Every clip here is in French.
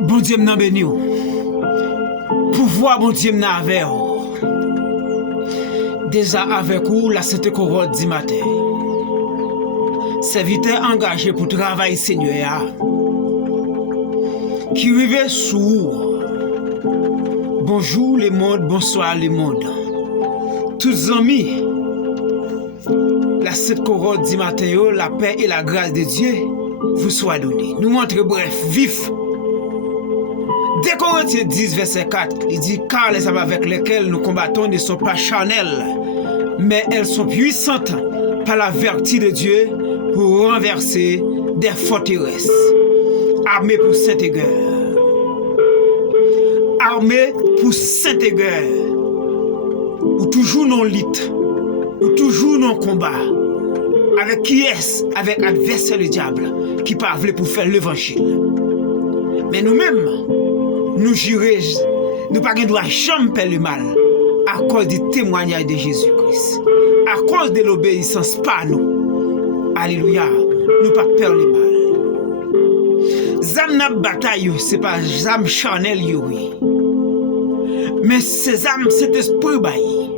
Bon Dieu m'en béni. Pouvoir bon Dieu m'en avec. Déjà avec vous la sainte couronne du matin. Serviteur engagé pour travailler Seigneur. Qui arrive sous. Bonjour les mondes, bonsoir les mondes. Tous amis. La sainte couronne du matin, la paix et la grâce de Dieu vous soient données. Nous montrons bref, vif. 2 Corinthiens 10, verset 4, il dit « Car les armes avec lesquelles nous combattons ne sont pas charnelles, mais elles sont puissantes par la vertu de Dieu pour renverser des forteresses. » Armés pour Saint-Guerre. Armés pour Saint-Guerre. Ou toujours non lutte, ou toujours non combat. Avec qui est-ce? Avec adversaire le diable qui parle pour faire l'évangile. Mais nous-mêmes, nous jurons, nous pas droit jamais faire le mal à cause du témoignage de Jésus-Christ. À cause de l'obéissance par nous. Alléluia. Nous pas peur le mal. Zam na bataille, c'est pas zam charnel oui. Mais ces âmes, cet esprit bailli.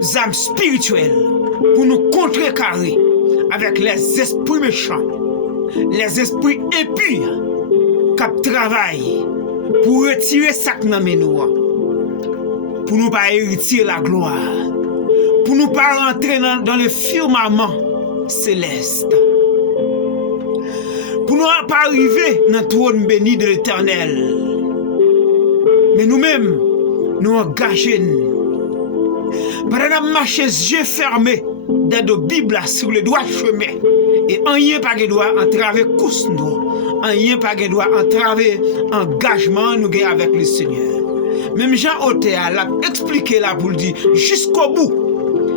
Zam spirituel pour nous contrecarrer avec les esprits méchants, les esprits impurs qui travaillent pour retirer ça que nous pour nous pas hériter la gloire, pour nous pas rentrer dans le firmament céleste, pour nous pas arriver dans le trône béni de l'Éternel. Mais nous-mêmes, nous engageons. Pendant que marcher yeux fermés dans la Bible sur le droit chemin, et rien pas de droit entraver course nous, rien pas de droit entraver engagement nous avec le Seigneur. Même Jean Othea l'a expliqué là pour dire jusqu'au bout,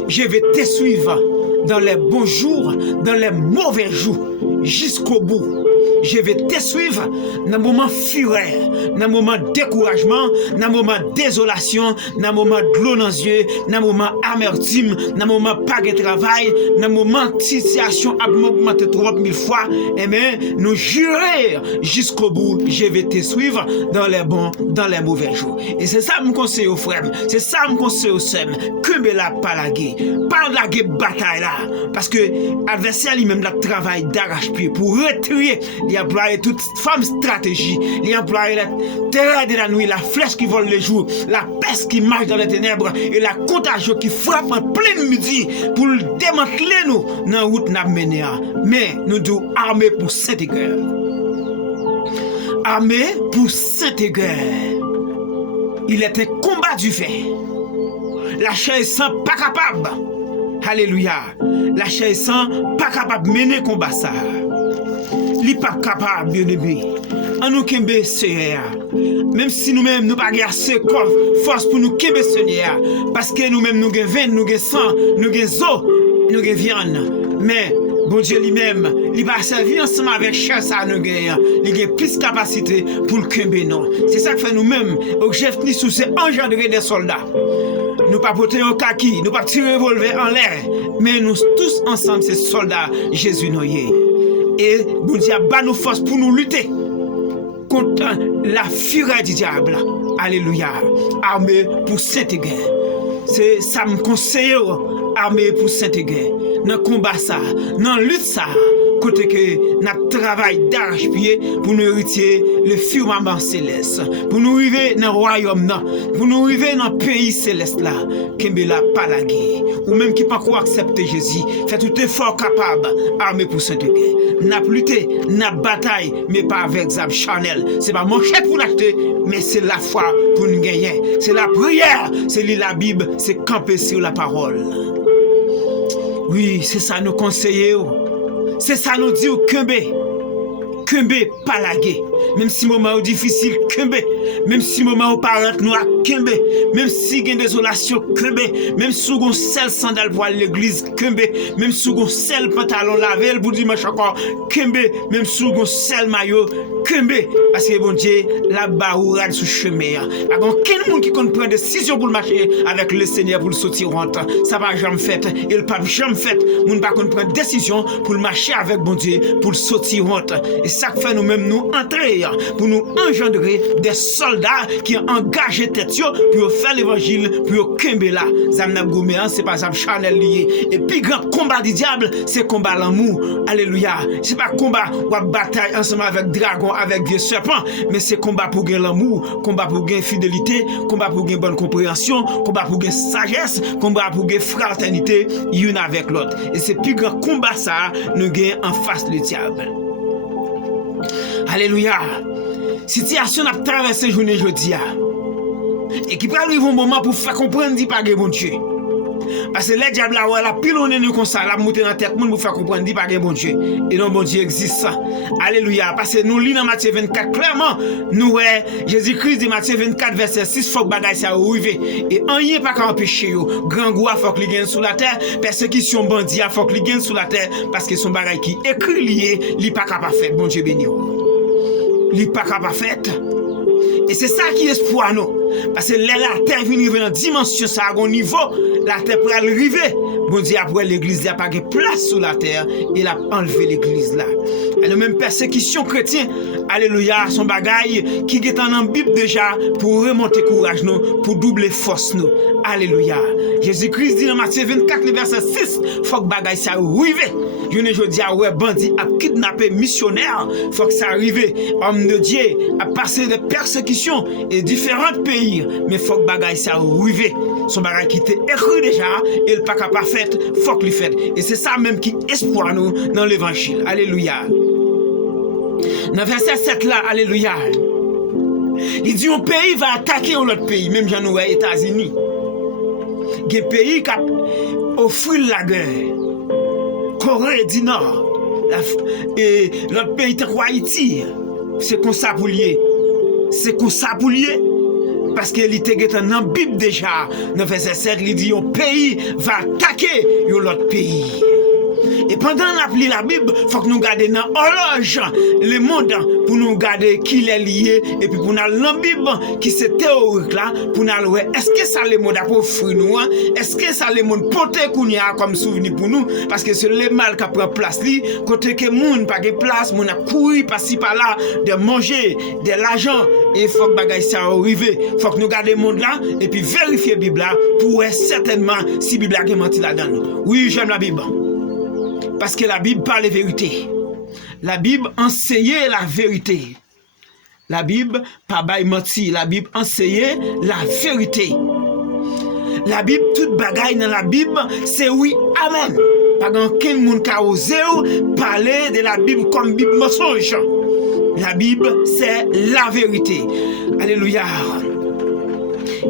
je vais te suivre dans les bons jours, dans les mauvais jours, jusqu'au bout. Je vais te suivre dans le moment fureur, dans le moment découragement, dans le moment désolation, dans le moment de l'eau dans les yeux, dans le moment amertume, dans le moment pas de travail, dans le moment de situation a augmenté 3000 fois. Et bien, nous jurons jusqu'au bout, je vais te suivre dans les bons, dans les mauvais jours. Et c'est ça que je conseille aux frères, c'est ça que je conseille aux sœurs, que la pas la guerre, pas la guerre bataille là, parce que l'adversaire lui-même la travail d'arrache-pied pour retirer. Il emploie toute femme stratégie. Il emploie la terreur de la nuit, la flèche qui vole le jour, la peste qui marche dans les ténèbres et la contagion qui frappe en plein midi pour démanteler nous dans la route n'a mené. Mais nous devons armer pour cette guerre. Armer pour cette guerre. Il est un combat du fait. La chair sans pas capable. Alléluia. La chair sans pas capable de mener combat ça. Li pas capable bien aimé en nous kembe Seigneur même si nous-mêmes nous pas assez force pour nous kembe Seigneur parce que nous-mêmes nous gain vin nous gain sang nous gain eau nous gain viande mais bon Dieu lui-même il va servir ensemble avec chair ça nous gain il gain plus capacité pour le kembe non c'est ça que fait nous-mêmes objectif sous c'est engendrer des soldats nous pas porter un kaki nous pas tirer revolver en l'air mais nous tous ensemble ces soldats Jésus noyé. Et bon Dieu bat nos forces pour nous lutter contre la fureur du diable. Alléluia. Armé pour cette guerre. C'est ça me conseille armé pour cette guerre. Dans combat ça, dans lutte ça, côté que notre travail d'arrache-pied pour nous hériter le firmament céleste, pour nous arriver dans le royaume là, pour nous arriver dans le pays céleste là, kembe la pas la guerre, ou même qui pas quoi accepter Jésus, fait tout effort capable, armé pour cette guerre. N'a lutté, n'a bataille, mais pas avec zab charnel. C'est pas manchette pour l'acheter, mais c'est la foi pour nous gagner. C'est la prière, c'est lire la Bible, c'est camper sur la parole. Oui, c'est ça nous conseiller. C'est ça nous dit au Kembe pas la guerre. Même si moment difficile Kembe, même si moment au parent nous à Kembe, même si il y a désolation Kembe, même si on seul sandal pour l'église Kembe, même si on seul pantalon lavé pour dimanche encore Kembe, même si on seul maillot Kembe parce que bon Dieu la baourade sous chemin. A aucun monde qui comprend décision pour marcher avec le Seigneur pour le sortir honte. Ça va jamais fait et le pape jamais fait. Moun pas comprendre décision pour marcher avec bon Dieu pour le sortir honte. Et ça fait nous même nous entrer bâtir, pour nous engendrer des soldats qui ont engagé tête pour faire l'évangile, pour kembe là. Zamna goumé, c'est pas ça charnel lié. Et puis grand combat du diable, c'est combat l'amour. Alléluia. C'est pas combat ou bataille ensemble avec dragon, avec vieux serpent, mais c'est combat pour gagner l'amour, combat pour gagner fidélité, combat pour gagner bonne compréhension, combat pour gagner sagesse, combat pour gagner fraternité, l'une avec l'autre. Et c'est plus grand combat ça, nous gagnons en face le diable. Alléluia. Situation n'a traversé journée jeudi et qui peut arriver un moment pour faire comprendre dit pas que bon Dieu. Parce que les diables là la pilonné nous comme ça, la monter dans tête monde pour faire comprendre dit pas que bon Dieu. Et non bon Dieu existe ça. Alléluia. Parce que nous lisons dans Matthieu 24 clairement, nous ouais, Jésus-Christ dit Matthieu 24 verset 6 faut que bagaille ça arriver et rien pas qu'à empêcher yo. Grand goût faut que li gagne sur la terre, persécution bandit faut que li gagne sur la terre parce que son bagaille qui écrit lié, li pas capable faire. Bon Dieu béni. Li pas capable faire. Et c'est ça qui est espoir nous. Parce que la terre vient dans dimension ça à un niveau, la terre pour arriver. Bon Dieu après l'église il n'y a pas de place sur la terre, il a enlevé l'église là. Et la même persécution chrétienne, alléluia, son bagaille qui est en Bible déjà pour remonter courage nous, pour doubler force nous. Alléluia. Jésus-Christ dit dans Matthieu 24 le verset 6, faut que bagaille ça arrive. Je ne dis ouais bandit a kidnappé missionnaire, faut que ça arrive. Homme de Dieu a passé des persécutions et différents pays, mais faut que bagaille ça arrive. Son bagaille qui était écrit déjà, et le pas capable faire, faut qu'il fait. Et c'est ça même qui espoir nous dans l'évangile. Alléluia. Dans verset 7 là, alléluia. Il dit un pays va attaquer un autre pays, même j'en ai États-Unis. Des pays qui offrent la guerre. Corée du Nord. Et l'autre pays de Haïti. C'est comme ça pour lier. C'est comme ça pour lier. Parce qu'il était dans la Bible déjà. Dans verset 7, il dit un pays va attaquer l'autre pays. Et pendant la Bible, il faut que nous gardions dans l'horloge le monde pour nous garder qui est lié. Et puis pour nous dans la Bible, qui c'est théorique là, pour nous voir est-ce que ça le monde a pour offrir nous, est-ce que ça le monde porter comme souvenir pour nous, parce que c'est le mal qui prend place li, côté que monde pas de place, monde a courir par-ci par-là, de manger, de l'argent, et il faut que bagaille ça arrive. Il faut que nous gardions le monde là, et puis vérifier la Bible là, pour voir certainement si la Bible a menti là-dedans. Oui, j'aime la Bible. Parce que la Bible parle la vérité. La Bible enseigne la vérité. La Bible pas bail menti. La Bible enseigne la vérité. La Bible, toute bagaille dans la Bible, c'est oui, amen. Pas aucun monde qui a osé parler de la Bible comme Bible mensonge. La Bible, c'est la vérité. Alléluia.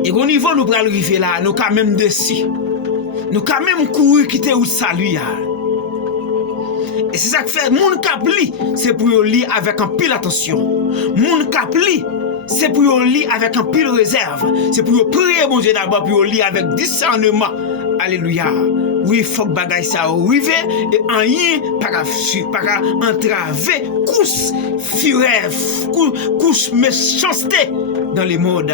Et au niveau, nous allons arriver là, nous quand même dessus. Nous quand même courir quitter où salut. Et c'est ça que fait, moun kapli, c'est pour lire avec un pile attention. Moun kapli, c'est pour lire avec un pile réserve. C'est pour prier mon Dieu d'abord, pour lire avec discernement. Alléluia. Oui, faut que bagaille ça arrive et rien pas entraver couche méchanceté dans le monde.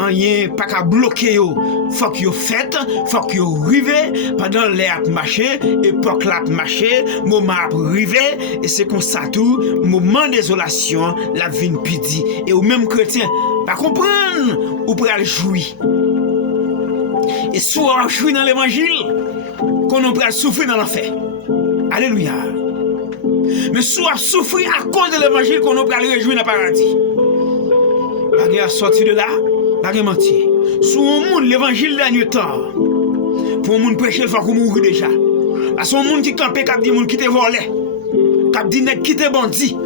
Rien pas qu'à bloquer yo. Faut que yo fait, faut que yo rive pendant l'air marcher, époque la marcher, moment arrivé et c'est comme ça tout, moment désolation, la vie pidi et ou même chrétien pas comprendre ou pour aller jouir. Et soit jouir dans l'évangile qu'on peut souffrir dans l'enfer. Alléluia. Mais soit souffrir à cause de l'évangile qu'on peut aller réjouir dans le paradis. Pas à sortir de là, pas de mentir. Sous un monde, l'évangile dernier temps, pour un monde prêcher, il faut qu'on mourir déjà. Parce qu'un monde qui campe, qui dit monde qui te volé, qui dit qui te bandit,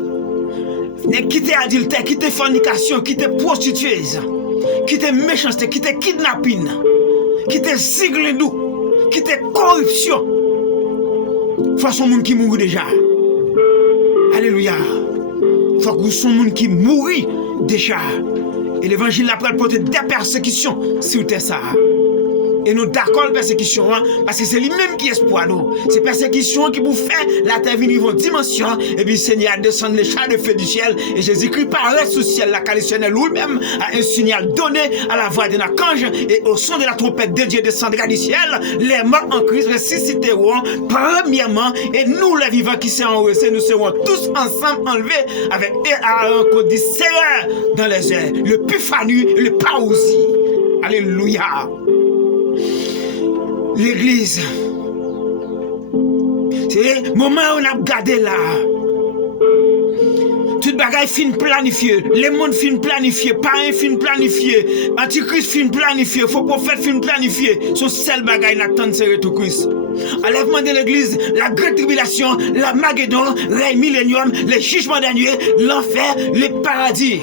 qui te adultère, qui te fornication, qui te prostitueuse, qui te méchanceté, qui te kidnapping, qui te zigledou, qui te corruption. Faut son monde qui mourit déjà. Alléluia. Faut que son monde qui mourit déjà. Et l'évangile après porter des persécutions sur terre ça. Et nous d'accord la persécution, parce que c'est lui-même qui espoir nous. C'est persécution qui vous fait la terre venir en dimension, et puis Seigneur descend les chars de feu du ciel, et Jésus-Christ paraît sous le ciel, la calissonnelle lui-même a un signal donné à la voix d'un archange, et au son de la trompette de Dieu descendra du ciel, les morts en Christ ressusciteront, premièrement, et nous les vivants qui seront restés, nous serons tous ensemble enlevés avec Aaron qu'on dit Seigneur dans les airs, le Pufanu et le Paousi. Alléluia. L'église, c'est le moment où on a regardé là. Tout bagaille fin planifié, les mondes fin planifié, parrain fin planifié, antichrist fin planifié, faux prophète fin planifié. Son seul bagaille n'attend c'est retour Christ. Enlèvement de l'église, la grande tribulation, la Magédon, règne millénium, les jugements derniers, l'enfer, le paradis.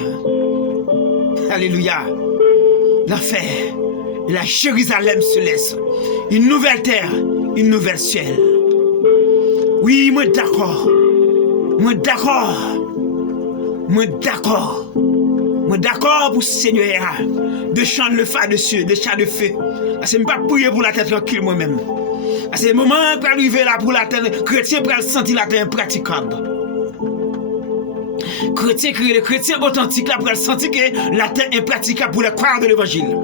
Alléluia. L'enfer. La Jérusalem céleste, une nouvelle terre, une nouvelle ciel. Oui, moi d'accord. Moi d'accord. Moi d'accord. Moi d'accord pour Seigneur de chanter le phare dessus, de chants de feu. Parce que je ne peux pas prier pour la tête tranquille moi-même. Parce que le moment où arriver là pour la tête, chrétien peut sentir la tête impraticable. Les chrétiens authentiques là pour sentir que la tête impraticable pour les croire de l'évangile.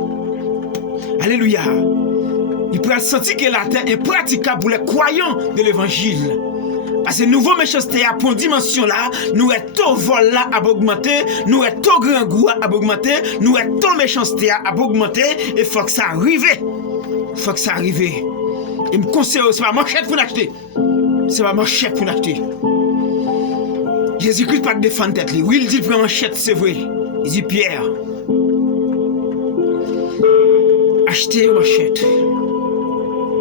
Alléluia. Il peut sentir que la terre est praticable pour les croyants de l'évangile. Parce que nouveau méchanceté à pour dimension là, nous est tout vol là à augmenter, nous est tout grand goût à augmenter, nous est tout méchanceté à augmenter, et faut que ça arrive. Faut que ça arrive. Il me conseille, c'est pas manchette pour l'acheter. C'est pas manchette pour l'acheter. Jésus-Christ pas de défendre tête. Oui, il dit prendre manchette, c'est vrai. Il dit Pierre. Achetez une manchette.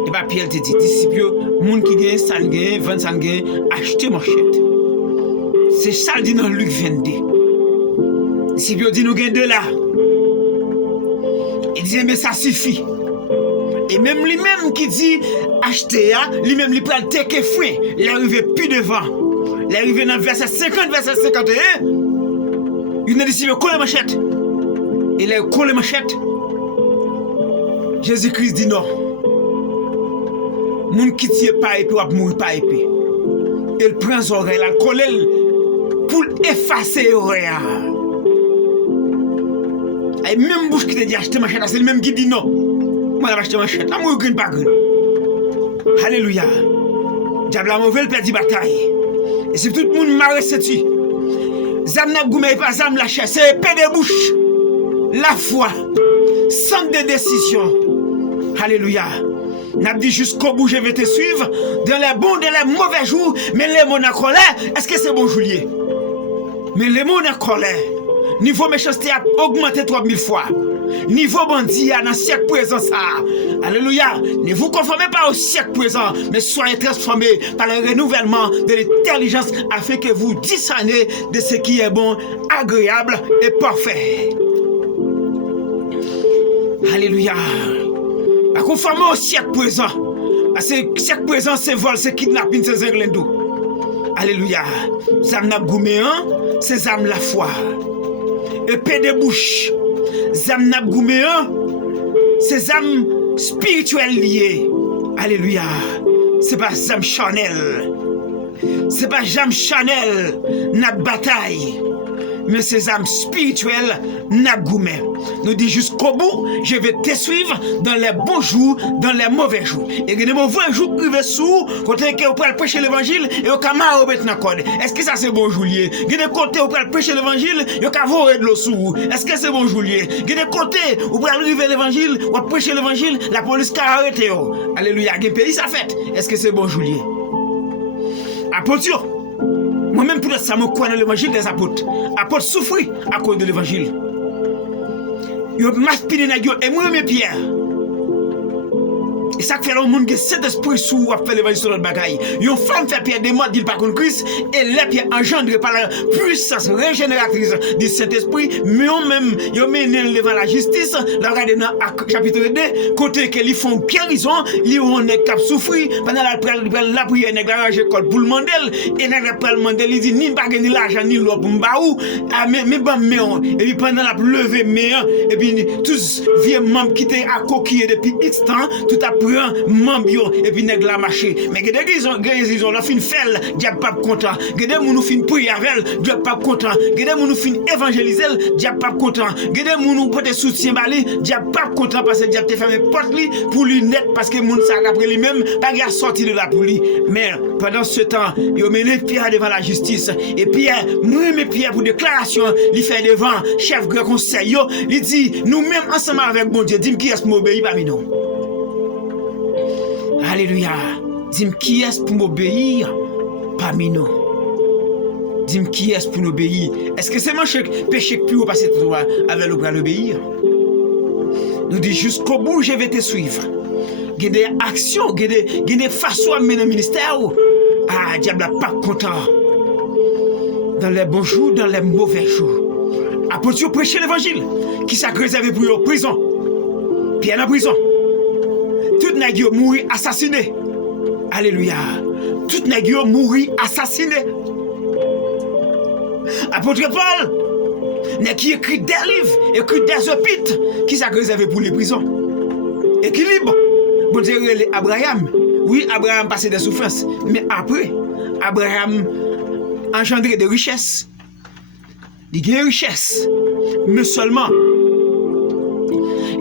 Et bien Pierre te dit, disciple, moun qui gagne, ça gagne, 20 ça gagne, achetez manchette. C'est ça le dit dans Luc 22. Disciple dit nous gagne de là. Il dit mais ça suffit. Et même lui-même qui dit acheter, lui-même il prend le teke fouin, il arrive plus devant. Il arrive dans le verset 50, verset 51. Il a dit colle manchette. Il a collé manchette. Jésus-Christ dit non. Moun qui tire pas épée ou mourir pas épée. Il prend son oreille, il colle pour effacer les oreilles. Et même bouche qui te dit acheter manchette, c'est le même qui dit non. Moi j'ai acheté manchette, là moi pas green. Alléluia. Diable a mauvais perdit bataille. Et c'est tout le monde marre c'est tu. Zam n'a goumé pas zam la chair, c'est épée de bouche. La foi, centre de décision. Alléluia. N'a dit jusqu'au bout, je vais te suivre dans les bons, dans les mauvais jours, mais les mots en colère, est-ce que c'est bon, Juliet? Mais les mots en colère, niveau méchanceté a augmenté 3000 fois. Niveau bandit dans le siècle présent, ça. Alléluia. Ne vous conformez pas au siècle présent, mais soyez transformés par le renouvellement de l'intelligence afin que vous discerniez de ce qui est bon, agréable et parfait. Alléluia. Conformé au siècle présent. Parce que le siècle présent, c'est vol, c'est kidnapping, c'est zinglendo. Alléluia. Zam n'a goumé, c'est zam la foi. Épée de bouche. Zam n'a goumé, c'est zam spirituel lié. Alléluia. C'est pas zam Chanel. C'est pas zam Chanel, n'a bataille. Mais ces âmes spirituelles n'a goumé. Nous dit jusqu'au bout, je vais te suivre dans les bons jours, dans les mauvais jours. Et les mauvais jours privés sous, côté que vous pouvez prêcher l'évangile et vous pouvez mettre dans code. Est-ce que ça c'est bon Juliet? Des côté vous pouvez prêcher l'évangile et vous pouvez de l'eau sous. Est-ce que c'est bon Juliet? Des côté vous pouvez arriver l'évangile, ou prêcher l'évangile, la police qui a arrêté. Alléluia, quel pays ça fait? Est-ce que c'est bon Juliet? Apôtre. Moi-même, pour ça, je crois dans l'évangile des apôtres. Apôtres souffrent à cause de l'évangile. Ils ont maspiré dans et moi, mes pierres. Et ça fait le monde que cet esprit sous a fait l'évangile sur notre bagaille. Une femme fait pierre des morts, dit par contre Christ, et les pierres engendrées par la puissance régénératrice du Saint-Esprit, mais on même, ils mènent devant la justice, la regardez dans chapitre 2, côté qu'ils font guérison, ils ont un cap souffrir, pendant la prière, ils ont arrangé pour le mandel, et ils ont le mandel, ils disent ni baguette, ni l'argent, ni l'eau pour m'baou, mais bon, et puis pendant la lever, et puis tous vieux membres qui étaient à coquiller depuis X temps, tout à prend membres et puis nèg la marché mais que des guérison la fin fait diable pas content que des moun fin prier avec diable pas content que des moun fin évangéliser diable pas content que des moun porter soutien bali diable pas content parce que diable te fermer porte li pour lui net parce que moun ça après lui même pas gars sorti de là pour lui mais pendant ce temps yo mené Pierre devant la justice et Pierre moi Pierre pour déclaration il fait devant chef grand conseil yo il dit nous même ensemble avec bon Dieu dis-moi qui est m'obéir parmi nous. Alléluia. Dis-moi qui est pour m'obéir parmi nous. Dis-moi qui est pour nous obéir. Est-ce que c'est mon péché plus haut passer toi avec le bras l'obéir? Nous dit jusqu'au bout je vais te suivre. Il y a des actions, il y a des façons à mener le ministère. Ah, diable n'a pas content. Dans les bons jours, dans les mauvais jours. Apôtre prêcher l'évangile qui s'est réservé pour eux prison. Puis en prison. Tout nèg yo mouri assassiné. Alléluia. Tout nèg yo mouri assassiné. Apôtre Paul, nèg qui écrit des livres, écrit des épîtres qui s'est réservé pour les prisons. Équilibre. Bon Dieu, Abraham. Oui, Abraham passait des souffrances, mais après, Abraham engendré des richesses. Il y a des richesses, mais seulement.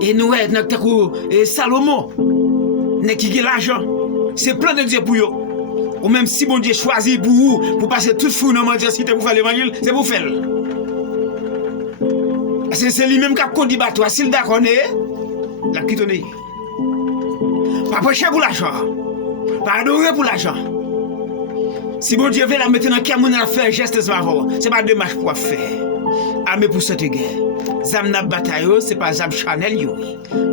Et nous, et Salomon, qui a l'argent, c'est plein de Dieu pour eux. Ou même si bon Dieu choisit pour vous, pour passer toute fou dans la cité pour faire l'évangile, c'est pour faire. C'est lui-même qui a conduit bateau. S'il d'accord, la quitte. Pas prêcher pour l'argent. Pas adorer pour l'argent. Si bon Dieu veut la mettre dans le camion, la faire un geste, c'est pas de marche pour faire. Armée pour cette guerre. Zam na bataille, c'est pas zam Chanel,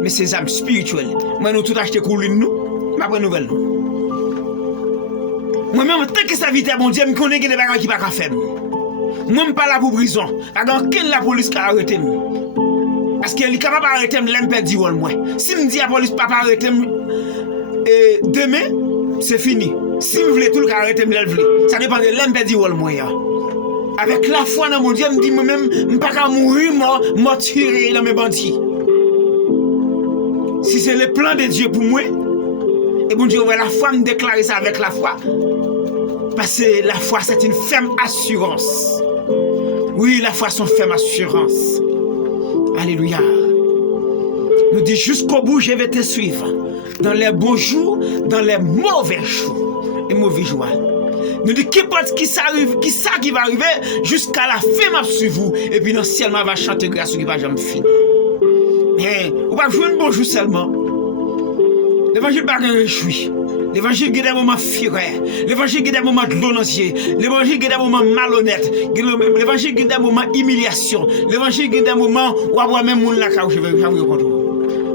mais c'est zam spirituel. Moi, nous tout acheté coulin nous, ma bonne nouvelle. Moi-même, tant que ça vite, bon Dieu, je connais des bagages qui ne peuvent pas faire. Moi, je ne suis pas là pour prison. Alors, quelle la police qui a arrêté? Parce qu'elle est capable d'arrêter, je ne peux pas moi. Si je dis à la police, papa arrêter, demain, c'est fini. Si vous voulez tout le cas arrêter, ça dépend de l'impe moi. Avec la foi dans mon Dieu, je me dis moi-même, je ne peux pas mourir, mort tiré dans mes bandits. Si c'est le plan de Dieu pour moi, et bon Dieu, la foi me déclare ça avec la foi. Parce que la foi, c'est une ferme assurance. Oui, la foi, c'est une ferme assurance. Alléluia. Nous dit jusqu'au bout, je vais te suivre. Dans les bons jours, dans les mauvais jours. Et mauvais jours. Nous dit qui va arriver jusqu'à la fin, m'a suivre vous. Et puis, non, seulement va chanter grâce qui va jamais finir. Mais, on va jouer un bon jour seulement. L'évangile va réjouir. L'évangile a des moments firais. L'évangile a des moments glonnanciers. L'évangile a des moments malhonnêtes. L'évangile a des moments humiliation. L'évangile a des moments où on voit même moun la ka je vais contre.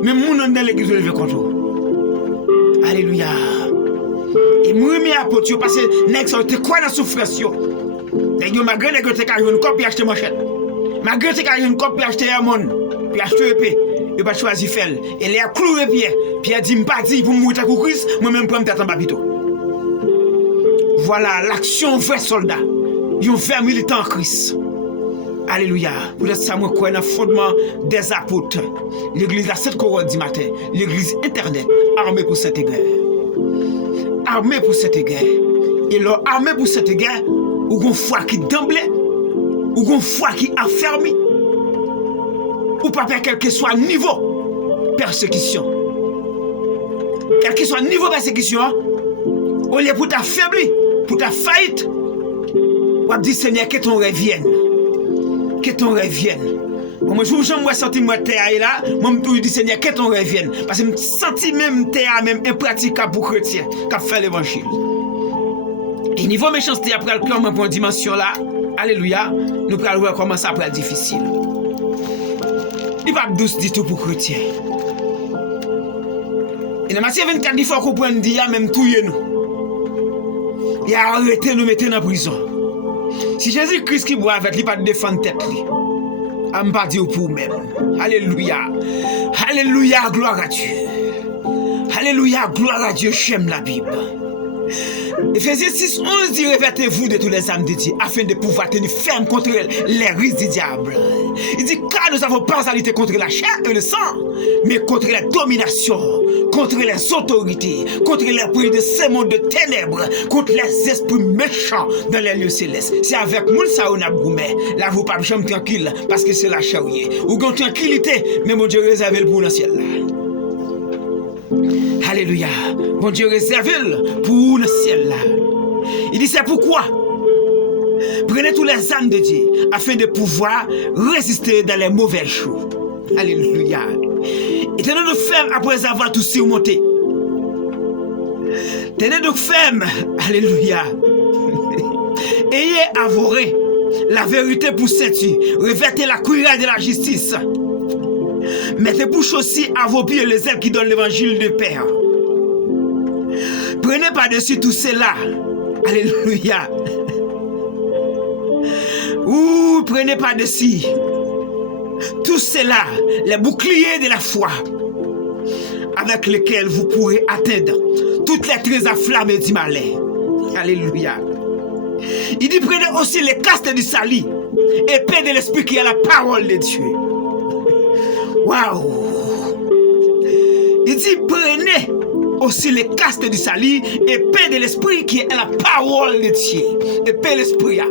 Même moun dans l'église je vais contre. Alléluia. Et moi mes apôtres parce que nèg ça te quoi dans souffrance yo. Nèg yo malgré nèg te ka une copie acheter manchette. Malgré te ka une copie acheter amon, puis acheter épée. Il va choisir faire. Et les a cloué Pierre. Pierre dit, pas dit pour mourir avec Christ, moi-même pour me tête en babito. Voilà l'action vrai soldat. Ils ont vrai militant en Christ. Alléluia. Pour ça, moi, quoi, dans le fondement des apôtres. L'église à 7 couronnes du matin. L'église internet. Armée pour cette guerre. Armée pour cette guerre. Et leur armée pour cette guerre, ou une foi qui d'emblée, ou une foi qui affermit. Ou pas faire quel que soit niveau persécution. Quel que soit niveau persécution, au lieu pour t'affaiblir, pour ta faillite, on va dire Seigneur que ton rêve vienne. Que ton rêve vienne. Moi je me sens moi terre là, moi je dis Seigneur que ton rêve vienne parce que je me sens même terre même impraticable pour chrétien qui fait l'évangile. Et niveau méchanceté après le cœur pour une dimension là, alléluia, nous allons voir comment ça peut être difficile. Il va douce du tout pour chrétien. Et dans Matthieu 24, il faut comprendre, il y a même touillé nous. Il a arrêté nous mettre en prison. Si Jésus-Christ qui boit avec lui, pas de défendre tête. Je ne pas dire pour même. Alléluia. Alléluia, gloire à Dieu. Alléluia, gloire à Dieu, j'aime la Bible. Ephésiens 6, 11 dit revêtez-vous de tous les âmes de Dieu afin de pouvoir tenir ferme contre les ruses du diable. Il dit car nous n'avons pas à lutter contre la chair et le sang, mais contre la domination, contre les autorités, contre les esprits de ce monde de ténèbres, contre les esprits méchants dans les lieux célestes. C'est avec nous ça on a goumé. Là vous pas jamais tranquille parce que c'est la chair ou gon tranquillité, mais mon Dieu réservé pour le ciel là. Alléluia. Bon Dieu réserve pour le ciel là. Il dit c'est pourquoi prenez tous les âmes de Dieu afin de pouvoir résister dans les mauvais jours. Alléluia. Et tenez donc ferme après avoir tout surmonté. Tenez donc ferme. Alléluia. Ayez avoré la vérité pour ceinture. Revêtez la cuirasse de la justice. Mettez bouche aussi à vos pieds les ailes qui donnent l'évangile de Père. Prenez par-dessus tout cela. Alléluia. Ou prenez par-dessus tout cela, les boucliers de la foi, avec lesquels vous pourrez atteindre toutes les traits enflammés du malin. Alléluia. Il dit prenez aussi les casques du salut, épée de l'esprit qui est la parole de Dieu. Waouh! Il dit prenez aussi les casques du salut, épée de l'esprit qui est la parole de Dieu. Épée de l'esprit.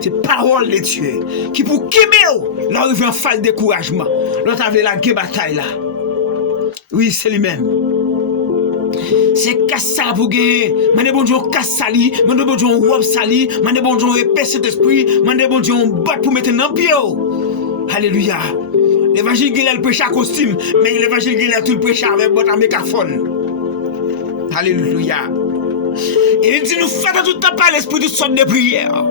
C'est parole de Dieu qui pour Kibéo, là il vient faire découragement. L'autre avait la guerre bataille là. Oui, c'est lui-même. C'est casse ça pour gagner. Mande bon Dieu casse sali, mande bon Dieu robe sali, mande bon Dieu épée cet esprit, mande bon Dieu bat pour mettre dans pied. Alléluia. L'évangile qui est le prêche à costume, mais l'évangile qui est tout le prêche avec votre mégaphone. Alléluia. Et il dit nous faisons tout le temps par l'esprit toutes sortes de prières.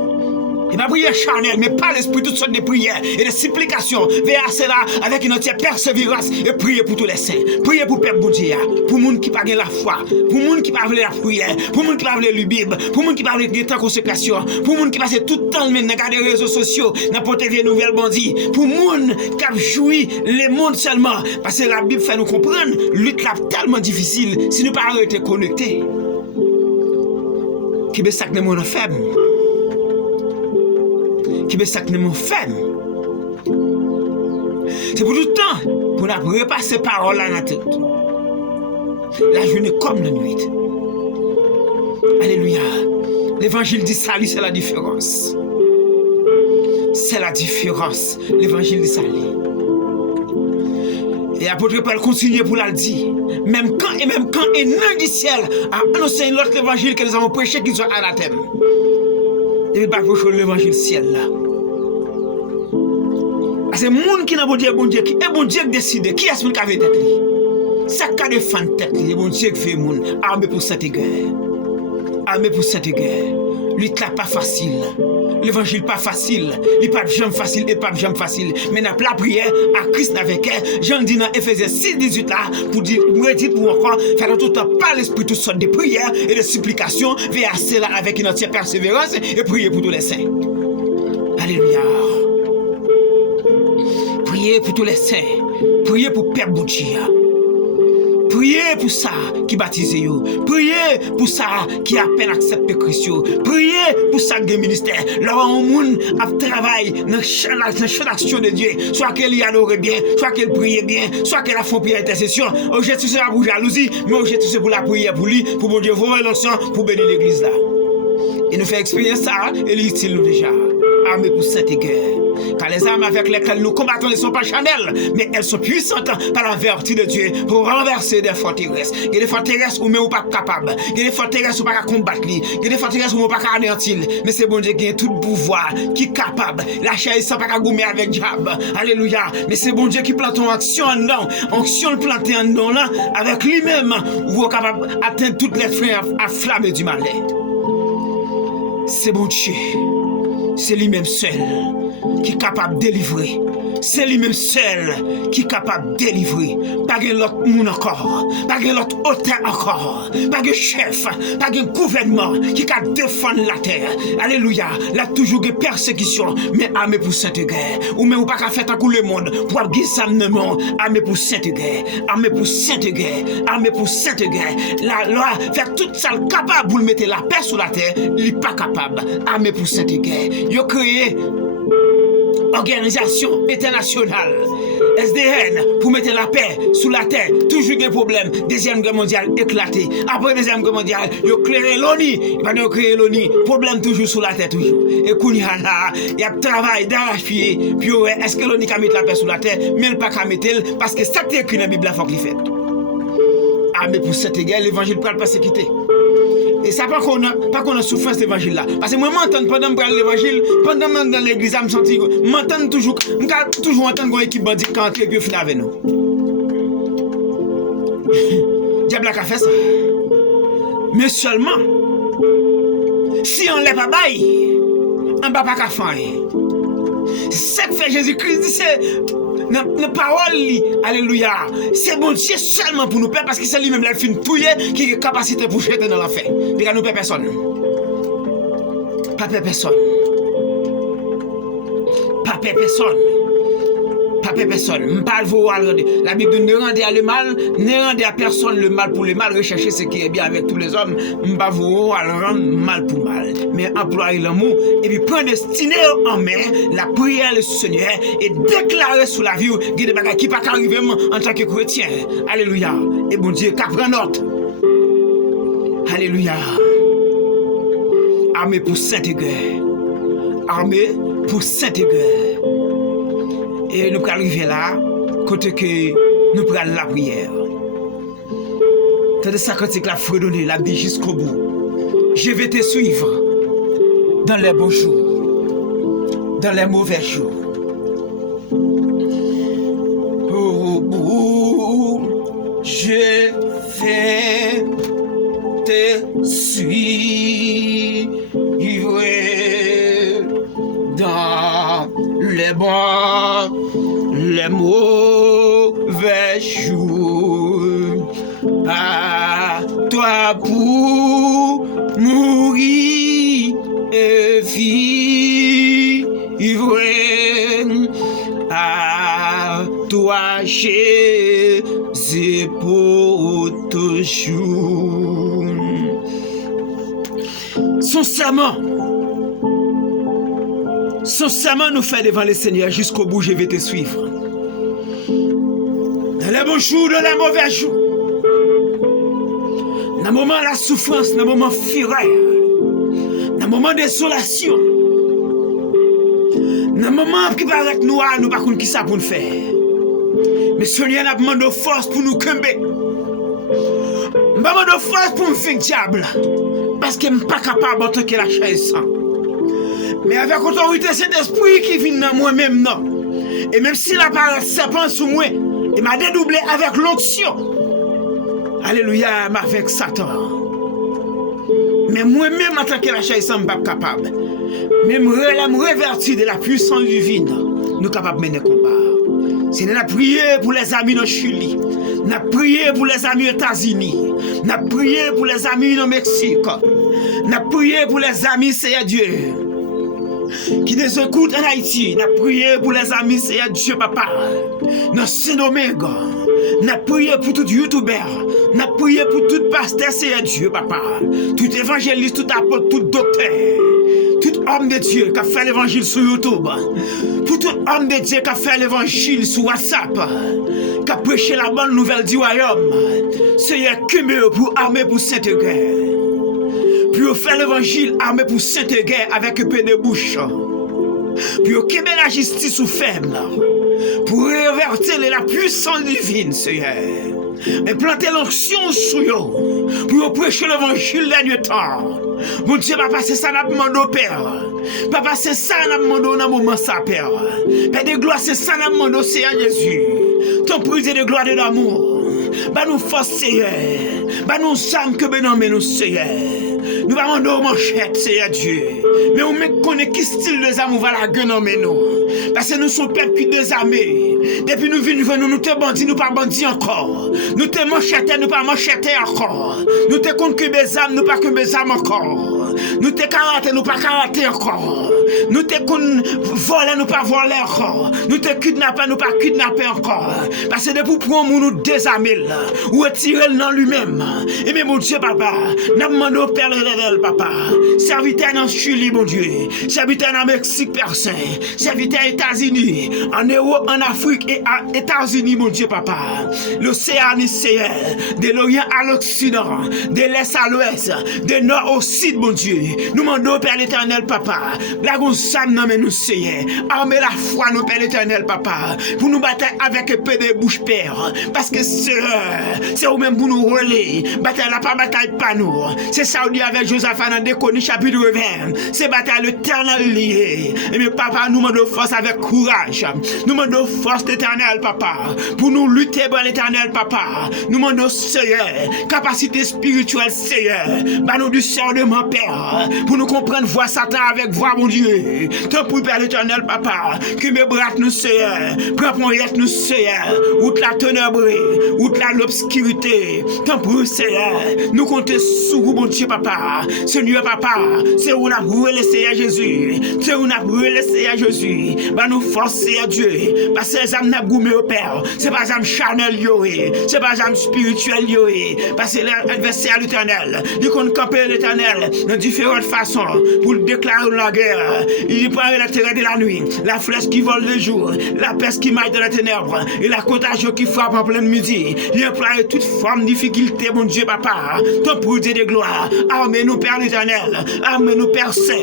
Et ma prière charnelle, mais par l'esprit toutes sortes de prières et de supplications. Veillez à cela avec une entière persévérance et priez pour tous les saints. Priez pour Père Boudia, pour les gens qui parlent la foi, pour les gens qui parlent la prière, pour les gens qui parlent la Bible, pour les gens qui parlent de temps consécration, pour les gens qui passent tout le temps dans les réseaux sociaux, n'importe quelle nouvelle bandit, pour les gens qui jouent le monde seulement. Parce que la Bible fait nous comprendre, lutte là tellement difficile si nous ne pas arrêter connectés. Qui veut ça que nous sommes faibles? Qui veut ça que nous sommes faibles? C'est pour tout le temps pour nous repasser ces paroles-là dans la tête. La journée comme la nuit. Alléluia. L'évangile du salut, c'est la différence. C'est la différence. L'évangile du salut. Et l'apôtre Paul continue pour la dire. Même quand un ange du ciel a annoncé l'autre évangile que nous avons prêché qu'ils sont anathème. Il ne va pas prêcher l'évangile ciel là. C'est le monde qui n'a pas dit bon Dieu, qui est bon Dieu qui décide. Qui est-ce qui a fait tête? Ça qui a défendu tête, c'est bon Dieu qui fait le monde. Armé pour cette guerre. Armé pour cette guerre. Lutte là pas facile. L'évangile pas facile. Il pas de jambe facile et pas de jambe facile. Mais n'a pas la prière à Christ avec elle. Jean dit dans Ephésiens 6, 18 là, pour dire, pour encore, faire tout le temps par l'esprit toutes sortes de prières et de supplications. Veillez à cela avec une entière persévérance et priez pour tous les saints. Alléluia. Priez pour tous les saints. Priez pour Père Boudia. Priez pour ça qui baptise yo. Priez pour ça qui a peine accepté Christ. Priez pour ça qui est ministère. Là où monde a travaillé dans le champ d'action de Dieu. Soit qu'elle y adore bien, soit qu'elle prie bien, soit qu'elle a fait prière intercession. Aujourd'hui c'est pour jalousie, mais aujourd'hui c'est pour la prière pour lui, pour mon Dieu voir le sang, pour bénir l'église là. Et nous fait expérience ça, et il est nous déjà. Armés pour cette guerre. Car les armes avec lesquelles nous combattons ne sont pas charnelles, mais elles sont puissantes par la vertu de Dieu pour renverser des forteresses. Il y a des forteresses où nous pas capable. Il y a des forteresses où nous pas combattre. Il y a des forteresses où nous pas anéantir. Mais c'est bon Dieu qui a tout pouvoir, qui est capable. La chair sans pas gommer avec diable. Alléluia. Mais c'est bon Dieu qui plante en action en dedans. Action le planter en dedans là, avec lui-même, vous êtes capable d'atteindre toutes les freins afflammés du malin. C'est bon Dieu. C'est lui-même seul qui est capable de délivrer c'est lui-même seul qui est capable de délivrer. Pas de l'autre monde encore, pas de l'autre auteur encore, pas de chef, pas de gouvernement qui peut défendre la terre. Alléluia. Là toujours des persécutions, mais armée pour sainte guerre. Ou même pas qu'à faire tant que le monde pour avoir ça non, armée pour sainte guerre, armée pour sainte guerre, armée pour sainte guerre. La loi fait tout ça capable pour mettre la paix sur la terre, il n'est pas capable. Armée pour sainte guerre. Il a créé organisation internationale SDN pour mettre la paix sous la terre. Toujours des problèmes. Deuxième guerre mondiale éclaté. Après deuxième guerre mondiale, il a créé l'ONU. Il va nous créer l'ONU. Problème toujours sous la terre toujours. Et Kounia là, il y a travail d'arrache-pied. Puis est-ce que l'ONU a mis la paix sous la terre? Mais il pas qu'à mettre parce que ça t'est écrit dans la Bible, il faut qu'il fait. Ah mais pour cette guerre, l'évangile ne peut pas se quitter. Et ça pas qu'on a souffrance l'évangile là. Parce que moi m'entends pendant que l'évangile, pendant que dans l'église, je me sens m'entends toujours entendre une équipe bandit quand et puis finir avec nous. Diable a fait ça. Mais seulement si on l'a pas bail, on va pas qu'à faire. C'est que fait Jésus-Christ dit c'est nos paroles, alléluia, c'est bon Dieu seulement pour nous perdre parce que c'est lui-même la fin touillé qui a capacité pour jeter dans l'enfer. Puis nous perd personne. Pas perd personne. Pas perd personne. Pas perd personne. La Bible ne rendez à le mal, ne rendez à personne le mal pour le mal, rechercher ce qui est bien avec tous les hommes. M'pas vous rendre mal pour mal. Mais employer l'amour et puis prendre destiné en main, la prière le Seigneur et déclarer sous la vie des bagages qui pas arriver en tant que chrétien. Alléluia. Et bon Dieu, qu'à prendre note. Alléluia. Armée pour sainte guerre. Armée pour sainte guerre. Et nous allons arriver là, côté que nous prenons la prière. Tandis que ça, la fredonner, la dit jusqu'au bout. Je vais te suivre dans les bons jours, dans les mauvais jours. Au bout, je vais te suivre dans les bons, les mauvais jours. À toi pour mourir et vivre. À toi Jésus pour toujours. Son serment nous fait devant le Seigneur jusqu'au bout, je vais te suivre. Dans les bons jours, dans les mauvais jours. Dans le moment de la souffrance, dans le moment de fureur. Dans le moment de désolation. Dans le moment qui va avec nous, nous ne savons pas qui ça pour nous faire. Mais Seigneur a demandé de force pour nous camber. Je demande de force pour me faire diable. Parce que je ne suis pas capable de que la chair sang. Mais avec autorité, cet esprit qui vient dans moi-même, non. Et même s'il apparaît serpent sous moi, il m'a dédoublé avec l'onction. Alléluia, avec Satan. Mais moi-même, en tant que la chair sang, je ne suis pas capable. Mais me revertir de la puissance divine, nous sommes capables de mener le combat. C'est nous avons prié pour les amis dans Chili. Nous avons prié pour les amis aux États-Unis. Nous avons prié pour les amis au Mexique. Nous avons prié pour les amis, Seigneur Dieu, qui nous écoutent en Haïti. Nous avons prié pour les amis, Seigneur Dieu, Papa. Nous Saint-Domingue. Nous avons prié pour tout youtubeur. Nous avons prié pour tout pasteur, Seigneur Dieu, Papa. Tout évangéliste, tout apôtre, tout docteur. Tout homme de Dieu qui a fait l'évangile sur YouTube. Pour tout homme de Dieu qui a fait l'évangile sur WhatsApp. Qui a prêché la bonne nouvelle du royaume. Seigneur, cumé pour armer pour sainte guerre. Puis faire l'évangile armé pour sainte guerre avec un peu de bouche. Puis cumé la justice ou ferme. Pour révertir la puissance divine, Seigneur. Et planter l'onction sur eux. Pour prêcher l'évangile dernier temps. Mon Dieu, papa, c'est ça n'a demandé au Père. Papa, c'est ça n'a demandé au moment ça, Père. Père de gloire, c'est ça n'a demandé au Seigneur Jésus. Ton prix de gloire et d'amour. Bah nous force, Seigneur. Bah nous âmes que ben mais nous, Seigneur. Nous va mandons manchette, Seigneur Dieu. Mais on me connaît qui style de âme va la gueule mais nous. Parce que nous sommes peuple qui désarmés. Depuis nous venons, nous te bandits, nous pas bandits encore. Nous te manchetés, nous pas manchetés encore. Nous te contre que des âmes, nous pas que des âmes encore. Nous te karaté, nous pas karaté encore. Nous te volé, nous pas volé encore. Nous te kidnappé, nous pas kidnappé encore. Parce que depuis pour nous désarmer, ou retirer dans lui-même. Et mais mon Dieu, papa, nous demandons au Père l'éternel, papa. Serviteur dans Chili, mon Dieu. Serviteur dans Mexique, personne. Serviteur aux États-Unis, en Europe, en Afrique et aux États-Unis, mon Dieu, papa. L'océan Seigneur, de l'Orient à l'Occident, de l'Est à l'Ouest, de Nord au Sud, mon Dieu. Nous demandons au Père l'éternel, papa. La gonzame non mais nous Seigneur. Armez la foi, nous Père l'éternel, papa. Pour nous battre avec épée de bouche, Père. Parce que c'est vous-même pour nous relayer. Bataille la pas bataille pas nous. C'est ça on dit avec Josaphat dans Déconie chapitre 20. C'est bataille l'éternel lié. Et mais papa, nous demandons force avec courage. Nous demandons force l'éternel, papa. Pour nous lutter pour l'éternel, papa. Nous demandons Seigneur. Capacité spirituelle, Seigneur. Bah nous du discernement, Père. Pour nous comprendre, voir Satan avec voix, mon Dieu. Tant pour Père l'éternel, papa. Que mes bras nous, Seigneur. Prends pour nous, Seigneur. Outre la ténèbre, outre l'obscurité. Tant pour Seigneur. Nous comptons sur vous, mon Dieu, papa. Seigneur, papa. C'est où on a brûlé le Seigneur Jésus. C'est où on a brûlé le Seigneur Jésus. Bah nous forcer à Dieu. Parce que les âmes n'a goumé au Père. C'est pas âme charnel yoé. C'est pas âme spirituelle yoé. Parce que l'adversaire l'éternel. Il compte camper l'éternel de différentes façons pour déclarer la guerre. Il prend la terreur de la nuit, la flèche qui vole le jour, la peste qui maille de la ténèbre et la contagion qui frappe en pleine midi. Il emploie toute forme de difficulté, mon Dieu, papa. Ton pour Dieu de gloire. Armez-nous, Père l'éternel. Armez-nous, Père Saint.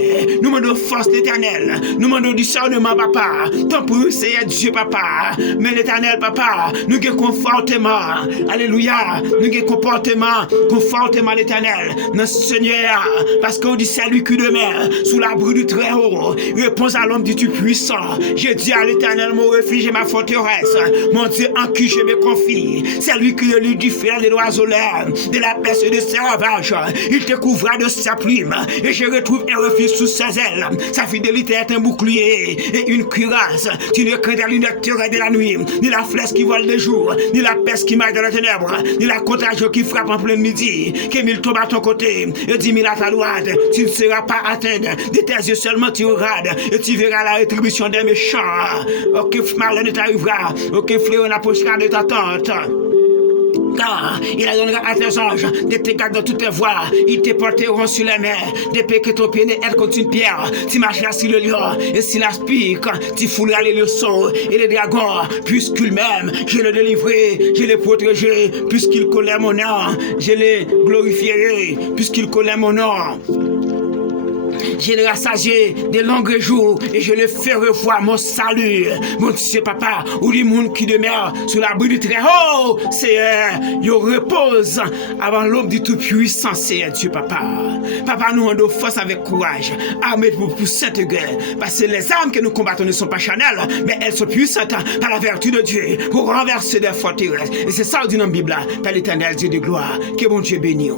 Nous demandons force l'éternel. Nous demandons discernement, papa. Ton pour Seigneur Dieu, papa. Mais l'éternel, papa, nous avons confortement. Alléluia. Nous avons confortement l'éternel. Notre Seigneur, parce qu'on dit c'est lui qui demeure sous l'abri du Très-Haut. Réponse à l'homme dit tu puissant. J'ai dit à l'éternel mon refuge et ma forteresse. Mon Dieu en qui je me confie. C'est lui qui est lui du fer des oiseaux l'air, de la peste et de ses ravages. Il te couvra de sa plume et je retrouve un refuge sous ses ailes. Sa fidélité est un bouclier et une cuirasse. Tu ne crains ni la terreur de la nuit, ni la flèche qui vole le jour, ni la peste qui maille dans la ténèbre, ni la contagion qui frappe en plein midi. Que mille tombent à ton côté et 10 000 à ta droite. Tu ne seras pas atteint. De tes yeux seulement tu regardes et tu verras la rétribution des méchants. Ok, malheur ne t'arrivera. Ok, fléau n'approchera de ta tente. Car il a donné à tes anges de te garder dans toutes tes voies. Ils te porteront sur les mains. Depuis que ton pied n'est contre une pierre, tu marcheras sur le lion. Et si la pique, tu fouleras les lionceaux et les dragons. Puisqu'il m'aime, je le délivrerai, je le protégerai. Puisqu'il connaît mon nom, je le glorifierai. Puisqu'il connaît mon nom, je le rassasier de longs jours et je le ferai voir mon salut. Mon Dieu, papa, ou du monde qui demeure sous l'abri du Très-Haut, c'est il repose avant l'aube du Tout-Puissant, c'est Dieu, papa. Papa, nous rendons force avec courage, armés pour cette guerre, parce que les armes que nous combattons ne sont pas charnelles, mais elles sont puissantes par la vertu de Dieu pour renverser des forteresses. Et c'est ça, on dit dans la Bible, par l'Éternel Dieu de gloire, que bon Dieu bénisse.